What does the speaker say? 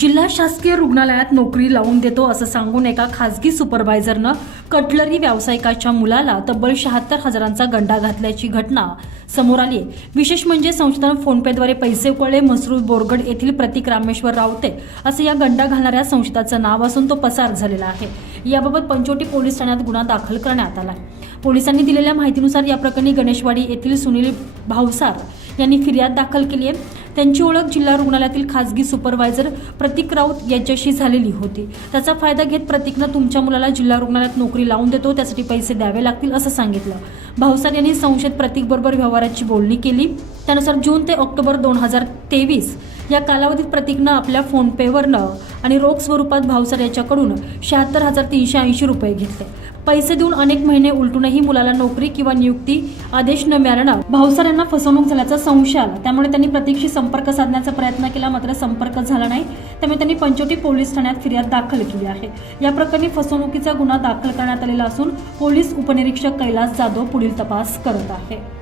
जिल्हा शासकीय रुग्णालयात नोकरी लावून देतो असं सांगून एका खासगी सुपरवायझरनं कटलरी व्यावसायिकाच्या मुलाला तब्बल शहात्तर हजारांचा गंडा घातल्याची घटना समोर आली आहे. विशेष म्हणजे संशोधन फोनपेद्वारे पैसे उकळले मसरूळ बोरगड येथील प्रतीक रामेश्वर रावते असं या गंडा घालणाऱ्या संशोधाचं नाव असून तो पसार झालेला आहे. याबाबत पंचोटी पोलीस ठाण्यात गुन्हा दाखल करण्यात आला पोलिसांनी दिलेल्या माहितीनुसार या प्रकरणी गणेशवाडी येथील सुनील भावसार यांनी फिर्याद दाखल केली आहे. त्यांची ओळख जिल्हा रुग्णालयातील खासगी सुपरवायझर प्रतीक राऊत यांच्याशी झालेली होती. त्याचा फायदा घेत प्रतीकनं तुमच्या मुलाला जिल्हा रुग्णालयात नोकरी लावून देतो त्यासाठी पैसे द्यावे लागतील असं सांगितलं. भावसार यांनी संशयित प्रतीकबरोबर व्यवहाराची बोलणी केली. त्यानुसार जून ते ऑक्टोबर दोन हजार तेवीस या कालावधीत प्रतीकनं आपल्या फोनपेवरनं आणि रोख स्वरूपात भावसर याच्याकडून शहात्तर हजार तीनशे ऐंशी रुपये घेतले. पैसे देऊन अनेक महिने उलटूनही मुलाला नोकरी किंवा नियुक्ती आदेश न मिळाल्यानं भावसर यांना फसवणूक झाल्याचा संशय आला. त्यामुळे त्यांनी प्रतीकशी संपर्क साधण्याचा प्रयत्न केला मात्र संपर्क झाला नाही. त्यामुळे त्यांनी पंचोटी पोलीस ठाण्यात फिर्याद दाखल केली आहे. या प्रकरणी फसवणुकीचा गुन्हा दाखल करण्यात आलेला असून पोलीस उपनिरीक्षक कैलास जाधव पुढील तपास करत आहे.